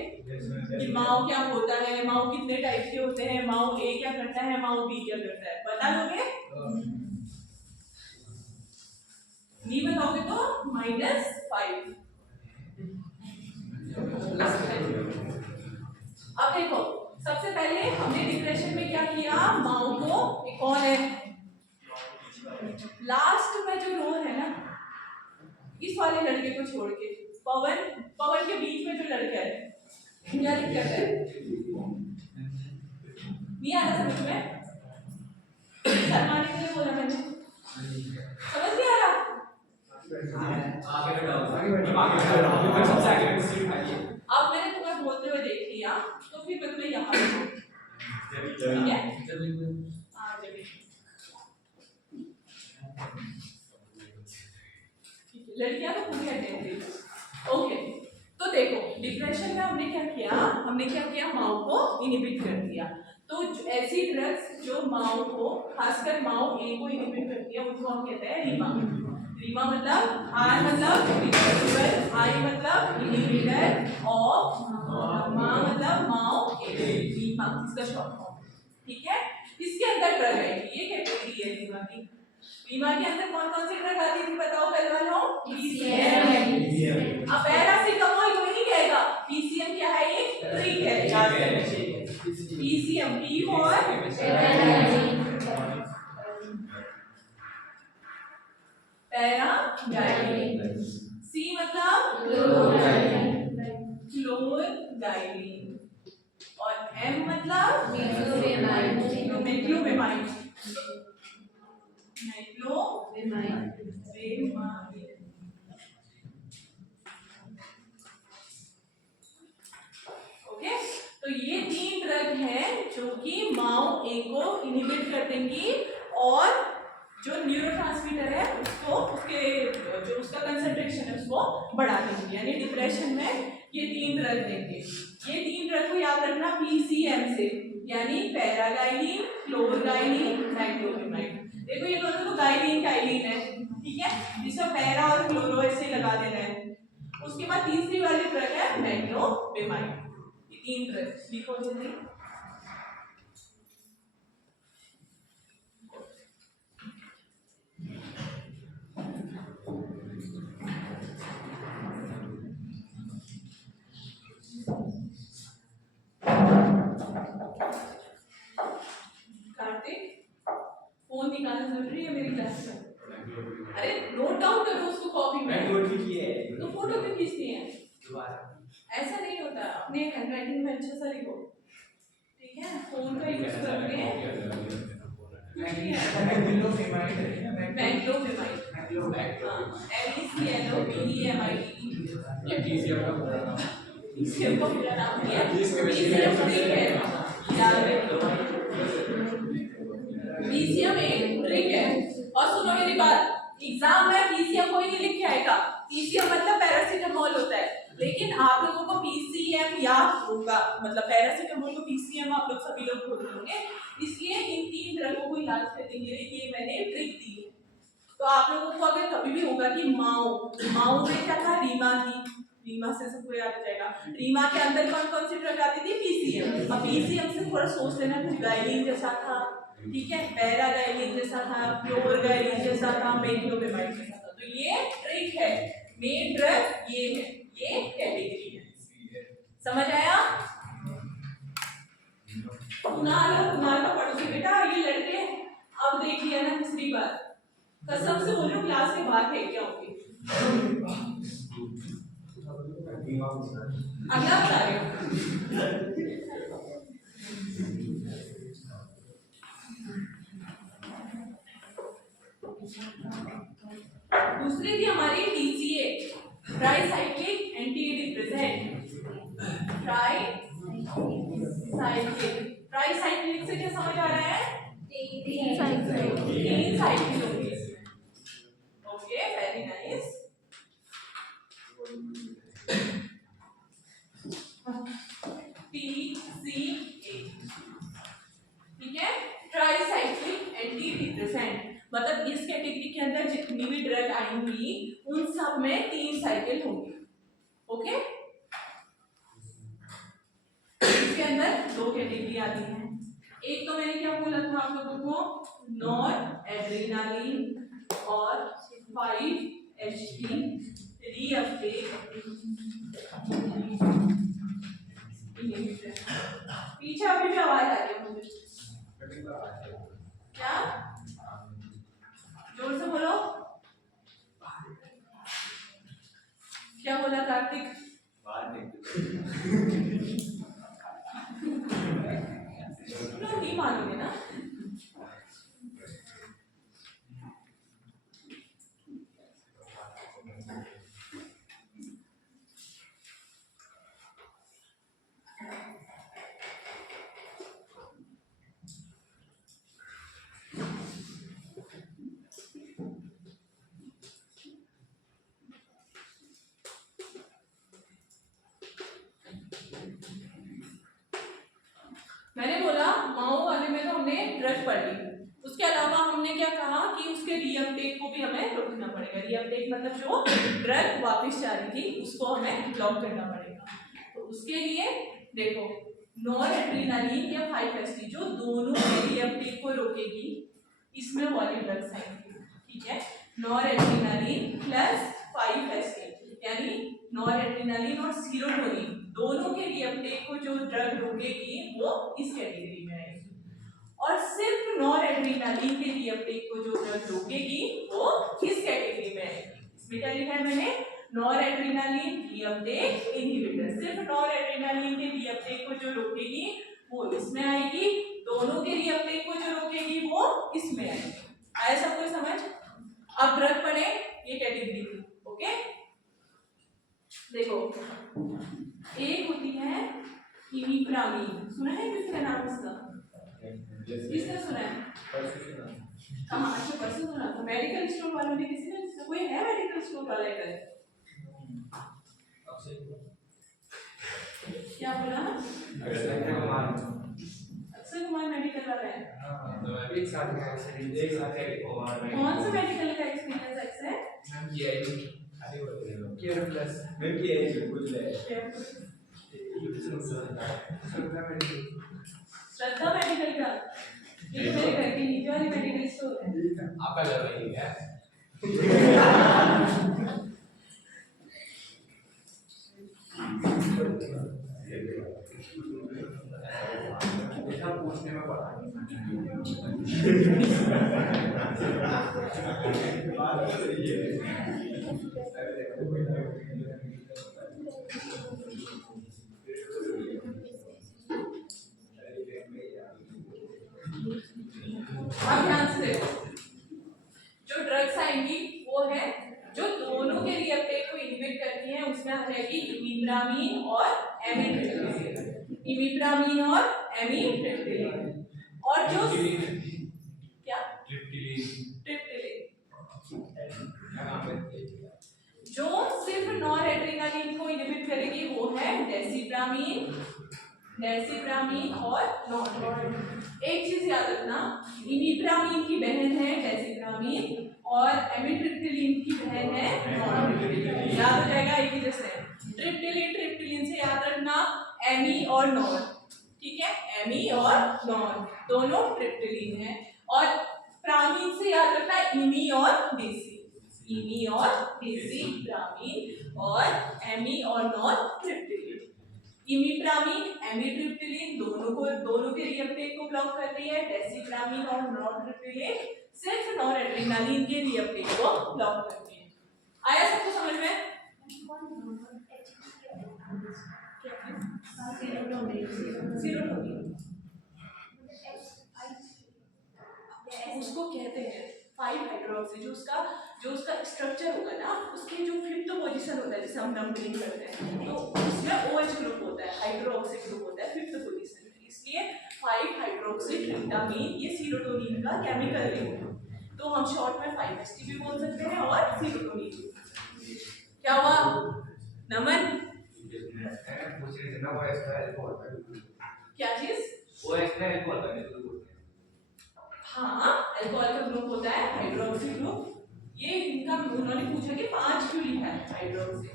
कि माओ क्या होता है, माओ कितने टाइप के होते हैं, माओ ए क्या करता है, माओ बी क्या करता है, बता लोगे? नहीं बताओगे तो -5। अब देखो सबसे पहले हमने डिप्रेशन में क्या किया? माओ को, कौन है लास्ट में जो रो है ना, इस वाले लड़के को छोड़ के, पवन के बीच में जो लड़का है, क्या दिक्कत है? नहीं आ रहा समझ में? शर्माने के लिए बोला मैंने, समझ नहीं आ रहा? अब मैंने तुम्हें बोलते हुए देख लिया, तो फिर मैं तुम्हें यहाँ ठीक है? लड़कियां तो पूरी अटेंटिव। ओके, तो देखो डिप्रेशन में हमने क्या किया? माओ को इनहिबिट कर दिया। तो ऐसी ड्रग्स जो माओ को, खासकर माओ ए को इनहिबिट करती है, उनको हम कहते हैं रीमा। रीमा मतलब आर मतलब रिवर्सिबल, आई मतलब इनहिबिटर, और मा मतलब माओ ए, रीमा इसका शॉर्ट फॉर्म, ठीक है? इसके अंदर ड्रग आएगी, ये कैटेगरी कैटेगरी है रीमा की। रीमा के अंदर कौन कौन सी ड्रग आती थी बताओ पहले वालों? अब पैरासीटामोल कोई नहीं कहेगा, पीसीएम क्या है ये? ट्रिक है, याद करना चाहिए। पीसीएम पी और पैराडाइलिन, सी मतलब क्लोरडाइलिन और एम मतलब मेक्लोबेमाइड। ओके, तो ये 3 ड्रग हैं जो कि MAO-A को इनहिबिट कर देंगी और जो न्यूरोट्रांसमीटर है उसको उसके जो उसका कंसंट्रेशन है उसको बढ़ा देंगे, यानी डिप्रेशन में ये 3 ड्रग देंगे। ये 3 ड्रग को याद रखना PCM से, यानी पैराडाइलिन, क्लोरडाइलिन, मैक्लोबेमाइड। देखो ये दोनों तो गाइलिन काइलिन है, ठीक है, जिसमें पैरा और क्लोरो ऐसे लगा देना है। उसके बाद तीसरी वाली ड्रग है मैक्लोबेमाइड। ये 3 ड्रग लिखो जल्दी। कार्तिक फोन निकालना जरूरी है मेरी क्लास में। अरे नोट डाउन करो उसको कॉपी में। तो फोटो क्यों खींचनी है? ऐसा नहीं होता, अपने हैंडराइटिंग में अच्छा सा लिखो, ठीक है? फोन का यूज करके मैक्लोबेमाइड, MECLOBEMID। ये पीसीएम का पूरा नाम। पीसीएम को पूरा नाम दिया, पीसीएम ट्रिक है, याद रखो। पीसीएम एक ट्रिक है। और सुनो मेरी बात, एग्जाम में पीसीएम कोई नहीं लिख के आएगा। पीसीएम मतलब पैरासीटामोल होता है, लेकिन आप लोगों को पीसीएम याद होगा, मतलब पैरासीटामोल को पीसीएम आप लोग सभी लोग बोल होंगे, इसलिए इन 3 ड्रगों को याद करने के लिए ये मैंने ट्रिक दी है। तो आप लोगों को अगर कभी भी होगा कि माओ में क्या था? रीमा थी, रीमा से सबको याद आ जाएगा। रीमा के अंदर कौन कौन सी ड्रग आती थी? पीसीएम। अब पीसीएम से थोड़ा सोच लेना, कुछ गाइलिन जैसा था, ठीक है, पैराडाइलिन जैसा था, क्लोरडाइलिन जैसा था, मैक्लोबेमाइड जैसा था। तो ये ट्रिक है, मेन ड्रग ये है, ये कैटेगरी है। समझ आया? कुणाल का पड़ोसी बेटा, ये लड़के अब देख लिया ना तीसरी बार, कसम से बोलो क्लास के बाहर फेंक के आऊंगी। अगला बता रही हूँ। दूसरी थी हमारी TCA, tricyclic anti depressant. Tricyclic से क्या समझ आ रहा है? 3 साइकिल होगी इसमें। Okay, very nice. TCA, ठीक है, ट्राइसाइक्लिक एंटी डिप्रेसेंट। मतलब इस कैटेगरी के अंदर जितनी भी ड्रग आएंगी उन सब में 3 साइकिल होंगी। ओके, इसके अंदर 2 कैटेगरी आती हैं। एक तो मैंने क्या बोला था आप लोगों को? नॉर एड्रेनालिन और 5-HT रीअपटेक इनहिबिटर। पीछे अभी भी आवाज आ रही है मुझे, क्या? जोर से बोलो, क्या बोला कार्तिक? नहीं मानोगे ना? मैंने बोला माओ वाले में तो हमने ड्रग पढ़ी, उसके अलावा हमने क्या कहा कि उसके रीअपटेक को भी हमें रोकना पड़ेगा। रीअपटेक मतलब जो ड्रग वापस जा रही थी उसको हमें ब्लॉक करना पड़ेगा। तो उसके लिए देखो, नॉर एड्रेनालिन या 5-HT जो दोनों के रीअपटेक को रोकेगी, इसमें वाली ड्रग्स आएंगी, ठीक है। नॉरएड्रेनालिन प्लस 5-HT यानी नॉरएड्रेनालिन और सीरोटोनिन दोनों के रीअपटेक को जो ड्रग रोकेगी वो इस कैटेगरी में आएगी, और सिर्फ नॉरएड्रेनालिन के रीअपटेक को जो ड्रग रोकेगी वो इस कैटेगरी में आएगी। इसमें क्या लिखा है मैंने, नॉरएड्रेनालिन रीअपटेक इनहिबिटर, सिर्फ नॉरएड्रेनालिन के रीअपटेक को जो रोकेगी वो इसमें आएगी, दोनों के रीअपटेक को जो रोकेगी वो इसमें आएगी। आया सबको समझ? अब ड्रग पढ़े, ये कैटेगरी थी, ओके। देखो एक होती है इमिप्रामिन, सुना है किसका नाम इसका? किसने सुना है? कहाँ? अच्छा परसों सुना था मेडिकल स्टोर वालों ने, किसी ने? कोई है मेडिकल स्टोर वाला इधर? क्या बोला? अक्षय कुमार मेडिकल वाला है। एक साथ कौन सा मेडिकल का एक्सपीरियंस है? मैम किया है केयर प्लस मैम की है कुछ ले श्रद्धा मेडिकल का, ये मेरे घर के नीचे वाली मेडिकल स्टोर है। आपका घर वही है। देखा पूछने में पड़ा अब ध्यान से देखो, जो ड्रग्स आएंगी वो है जो दोनों के रीअपटेक को इनहिबिट करती हैं, उसमें आ जाएगी इमिप्रामिन और एमिट्रिप्टिलिन, इमिप्रामिन और एमिट्रिप्टिलिन। और जो क्या ट्रिप्टिलिन, जो सिर्फ नॉरएड्रेनालिन को इनहिबिट करेगी वो है डेसिप्रामिन, डेसिप्रामिन और नॉरएड्रेनालिन। एक चीज याद रखना, इमिप्रामिन की बहन है डेसिप्रामिन और एमिट्रिप्टिलिन की बहन है नॉरएड्रेनालिन, याद हो जाएगा एक ही जैसे। ट्रिप्टिलिन, ट्रिप्टिलिन से याद रखना एमी और नॉर, ठीक है, एमी और नॉर दोनों ट्रिप्टिलिन है। और प्रामीन से याद रखना इमी और डेसी, इमी और डेसी प्रामीन, और एमी और नॉर ट्रिप्टिलिन। इमिप्रामिन एमिट्रिप्टिलिन दोनों के रीअपटेक को ब्लॉक कर रही है, डेसिप्रामिन और नॉरट्रिप्टिलिन सिर्फ नॉरएड्रेनालिन के रीअपटेक को ब्लॉक करती है। आया सबको समझ में? सीरोटोनिन उसको कहते हैं 5-हाइड्रोक्सी, जो उसका स्ट्रक्चर होगा ना, उसके जो 5th पोजीशन होता है जिसे हम नंबरिंग करते हैं, तो उसमें OH ग्रुप होता है, हाइड्रोक्सी ग्रुप होता है 5th पोजीशन में, इसलिए 5-हाइड्रोक्सी ट्रिप्टामिन ये सीरोटोनिन का केमिकल नेम है। तो हम शॉर्ट में 5-HT भी बोल सकते हैं और सीरोटोनिन। क्या हुआ नमन? क्या चीज? हाँ, अल्कोहल का ग्रुप होता है हाइड्रोक्सी ग्रुप। ये इनका उन्होंने पूछा कि 5 क्यों लिखा है हाइड्रोक्सी,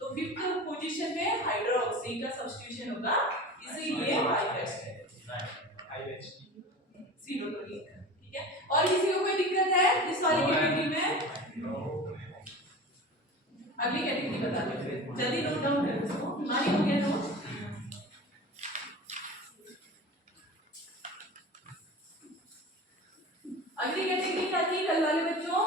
तो 5th पोजीशन में हाइड्रोक्सी का सब्स्टिट्यूशन होगा, इसीलिए 5-HT सीरोटोनिन, ठीक है। और किसी को कोई दिक्कत है इस वाली कैटेगरी में? अगली कैटेगरी बता दो, जल्दी नोट डाउन कर दो। हमारी हो गया नोट। अगली कैटेगरी क्या थी कल वाले बच्चों?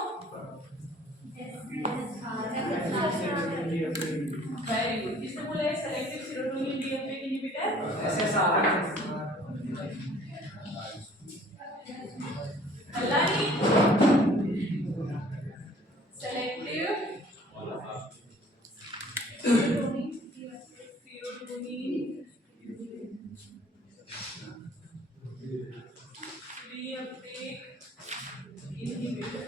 वेरी गुड, किसने बोला है selective serotonin reuptake inhibitor? SSR अल्लानी सेलेक्टिव सीरोटोनिन रीअपटेक इनहिबिटर।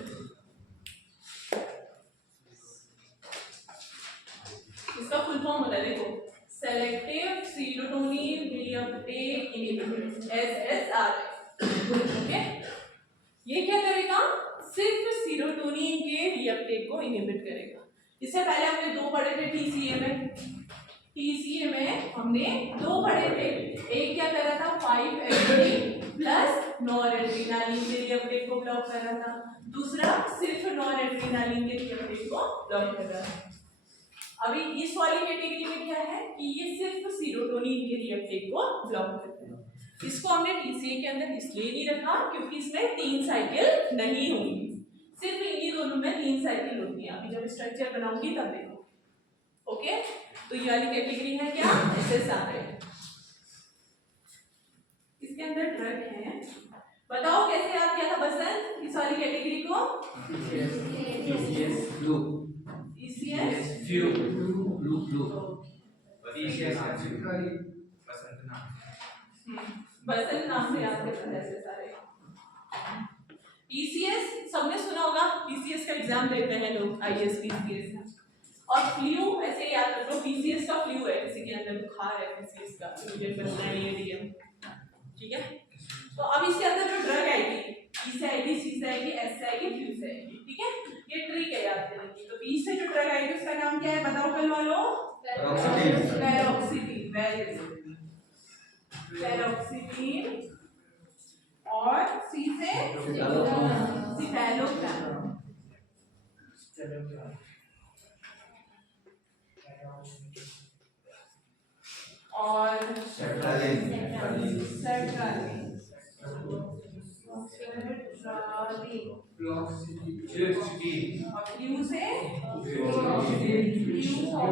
इसका फुल फॉर्म होता है, देखो, selective serotonin reuptake inhibitor, SSRI, okay. ये क्या करेगा? सिर्फ सीरोटोनिन के रीअपटेक को इनहिबिट करेगा। इससे पहले हमने 2 पढ़े थे TCA में हमने 2 पढ़े थे। एक क्या करा था, 5-HT प्लस नॉरएड्रेनालिन के रीअपटेक को ब्लॉक कर रहा था, दूसरा सिर्फ नॉन एड्रेनालिन के रीअपटेक को ब्लॉक कर रहा है। अभी इस वाली कैटेगरी में क्या है कि ये सिर्फ सीरोटोनिन के रीअपटेक को ब्लॉक करते हैं। इसको हमने टीसीए के अंदर इसलिए नहीं रखा क्योंकि इसमें 3 साइकिल नहीं होंगी, सिर्फ इन्हीं दोनों में 3 साइकिल होती है। अभी जब स्ट्रक्चर बनाऊंगी तब देखो। ओके, तो ये वाली कैटेगरी है क्या, एसएसआरआई। इसके अंदर ड्रग है, बताओ कैसे याद किया था बसंत इस वाली कैटेगरी को? ECS बसंत नाम से याद करता है ऐसे सारे। ECS सबने सुना होगा, PCS का एग्जाम देते हैं लोग, IAS PCS का। और फ्लू ऐसे याद रखो, PCS का फ्लू है, किसी के अंदर बुखार है PCS का, मुझे बनना है ADM, ठीक है। तो अब इसके अंदर जो ड्रग आएगी, E से आएगी, C से आएगी, S से आएगी, फ्लू से आएगी, ठीक है। ये ट्रिक है याद करने की। तो E से जो ड्रग आएगी उसका नाम क्या है, बताओ कल वालों? पैरोक्सिटीन, वेरी गुड, पैरोक्सिटीन। और C से सिटालोग्राम। और सर्ट्रालिन, और फ्लू से फ्लूऑक्सीटीन और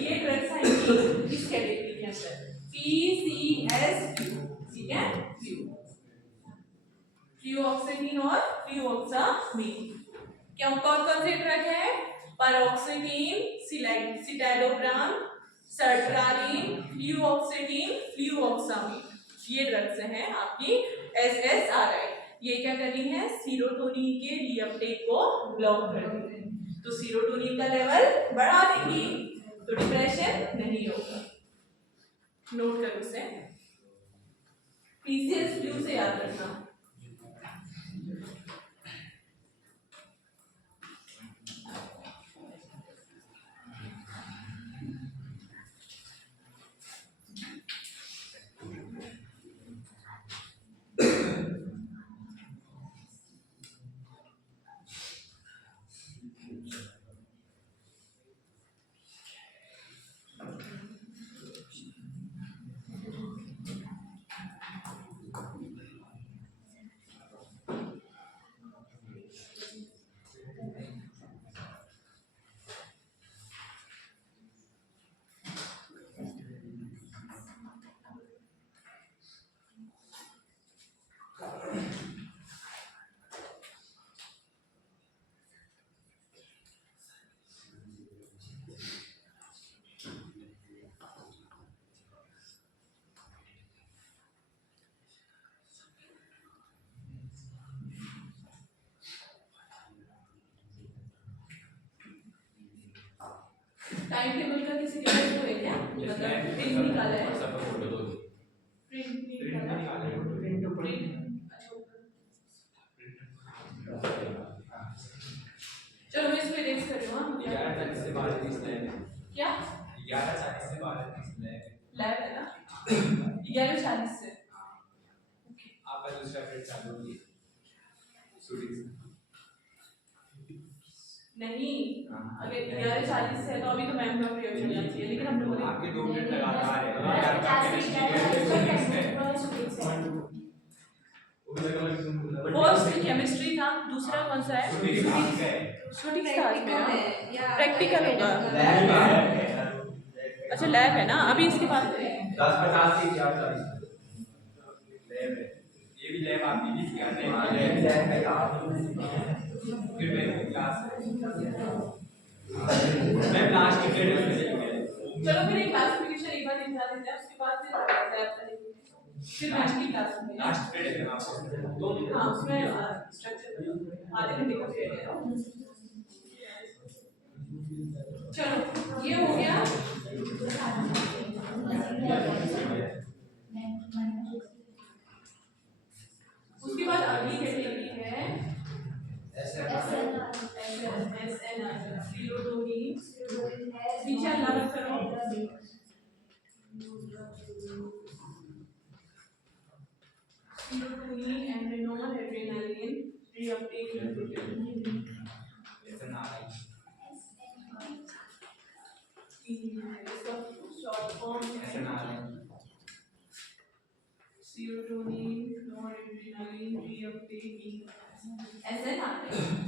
ये ड्रग्स आएंगी इस कैटेगरी के अंदर, PCS, ठीक है, फ्लूऑक्सीटीन और फ्लूओक्सामीन। क्या कौन कौन से ड्रग है? पैरोक्सिटीन, सिटालोग्राम, सर्ट्रालिन, फ्लूऑक्सीटीन, फ्लूओक्सामीन, ये ड्रग्स हैं आपकी SSRI। ये क्या कर रही है, सीरोटोनिन के रीअपटेक को ब्लॉक कर रही है। तो सीरोटोनिन का लेवल बढ़ा देंगी तो डिप्रेशन नहीं होगा। नोट करो उसे, PCS फ्लू से याद रखना। टाइम टेबल का किसी के पास वो है क्या, मतलब प्रिंट निकाला है? प्रिंट निकाला है, चलो मैं इसको इरेज कर रही हूँ। 11:40 से 12:30 लैब है। क्या 11:40 से 12:30 लैब है। लैब है ना? 11:40 से आपका दूसरा पीरियड चालू होगी शूटिंग नहीं, अगर 11:40 से है तो अभी तो मैम का पीरियड चलना चाहिए, लेकिन हम लोग आपके 2 मिनट लगातार है। फर्स्ट केमिस्ट्री था, दूसरा कौन सा है? शूटिंग स्टार में प्रैक्टिकल होगा। अच्छा लैब है ना, अभी इसके बाद 10:50 से 11:40 लैब है। ये भी लैब आपकी भी सिखाने वाले हैं। फिर मैं क्लास मैं लास्ट के पीरियड में चलेंगे। चलो फिर एक क्लासिफिकेशन एक बार दिखा देते हैं, उसके बाद फिर लैब करेंगे, फिर लास्ट की क्लास में लास्ट पीरियड है आपको 2 मिनट। हाँ उसमें स्ट्रक्चर आधे घंटे का पीरियड है। चलो ये हो गया। उसके बाद अगली कैटेगरी है SSRI। पीछे अल्लाह मत करो। Serotonin and noradrenaline reuptake inhibited. ऐसा ना आए इसका short form ऐसा ना आए serotonin, noradrenaline reuptake ऐसे ना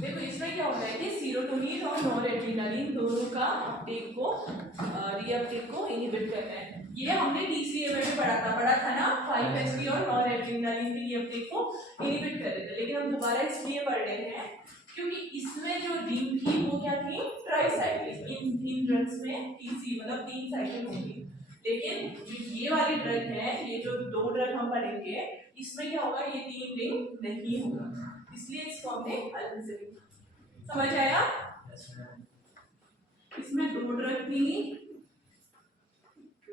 देखो इसमें क्या होता है कि सीरोटोनिन और नॉरएड्रेनालिन दोनों का अपटेक को रीअपटेक को इनहिबिट करना है। ये हमने डीसीए में भी पढ़ा था ना 5-HT और नॉरएड्रेनालिन के रीअपटेक को इनहिबिट कर रहे थे, लेकिन हम दोबारा इसलिए पढ़ रहे हैं क्योंकि इसमें जो रिंग थी वो क्या थी ट्राइसाइक्लिक। इन ड्रग्स में टीसी मतलब 3 साइकिल होंगी, लेकिन जो ये वाली ड्रग है, ये जो 2 ड्रग हम पढ़ेंगे इसमें क्या होगा, ये 3 रिंग नहीं होगा, इसलिए इसको हमने अलग से लिखा। समझ आया? इसमें 2 ड्रग थी,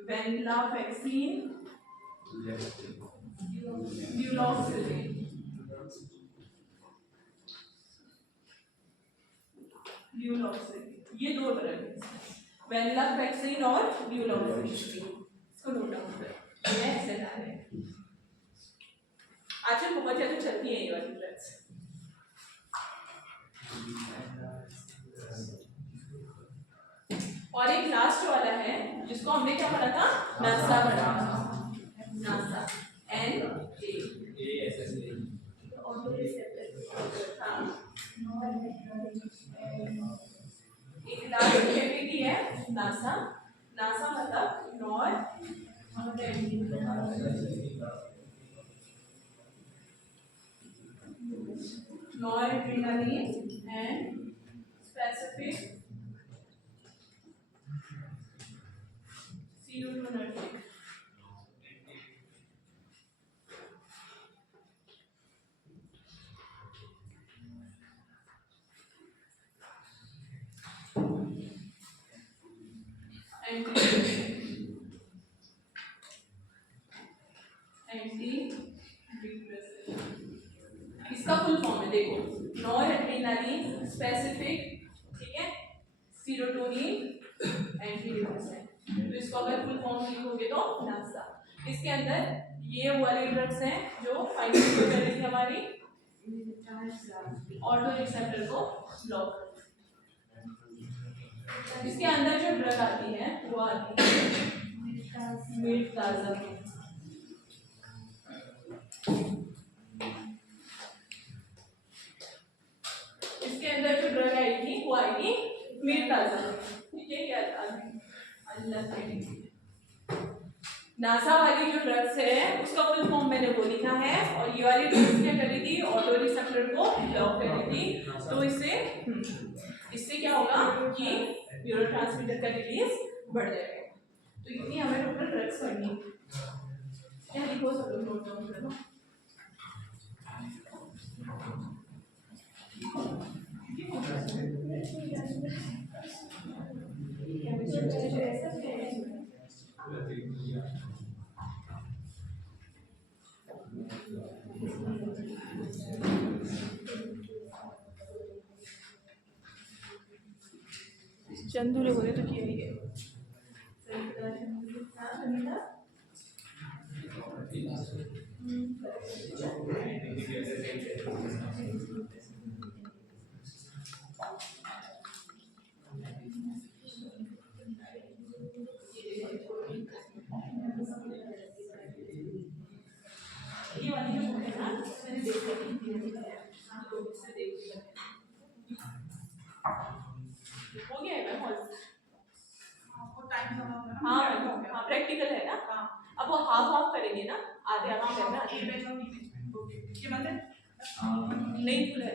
वेनिलाफेक्सिन, ड्यूलॉक्सिलिन। ये 2 ड्रग है, वेनिलाफेक्सिन और ड्यूलॉक्सिलिन। इसको नोट डाउन करो, ये ऐसे डाल रहे हैं। आजकल बहुत ज़्यादा चलती है ये वाली ड्रग्स। और एक लास्ट वाला है जिसको हमने क्या पढ़ा था, नासा पढ़ा था, नासा NA ऑटो रिसेप्टर। हाँ, एक लास्ट एक्टिविटी है नासा। नासा मतलब noradrenaline and specific serotonergic. इसका फुल फॉर्म है, देखो, नॉरएड्रेनालिन स्पेसिफिक, ठीक है, सीरोटोनिन एंटीडिप्रेसेंट। तो इसको अगर फुल फॉर्म लिखोगे तो नासा। इसके अंदर ये वाली ड्रग्स हैं जो फाइनल कर रही थी हमारी ऑटो रिसेप्टर को ब्लॉक। इसके अंदर जो ड्रग आती है वो आती है मीरताज़ामिन। इसके अंदर जो ड्रग आएगी वो आएगी मीरताज़ामिन, ठीक है, क्या अल्लाह से। नासा वाली जो ड्रग्स है उसका फुल फॉर्म मैंने वो लिखा है, और ये वाली ड्रग्स क्या कर रही थी, ऑटो रिसेप्टर को ब्लॉक कर रही थी। तो इससे क्या होगा कि न्यूरोट्रांसमीटर का रिलीज बढ़ जाएगा। तो इतनी हमें टोटल ड्रग्स पढ़नी है। क्या लिखो सब लोग नोट डाउन करो। चंदू ने बोले तो किया ही है। ये वाली जो है ना, मैंने देखा थी, हो गया है मैम। हाँ हाँ, प्रैक्टिकल है ना। अब वो हाफ करेंगे ना, आधे करना। नहीं खुला है।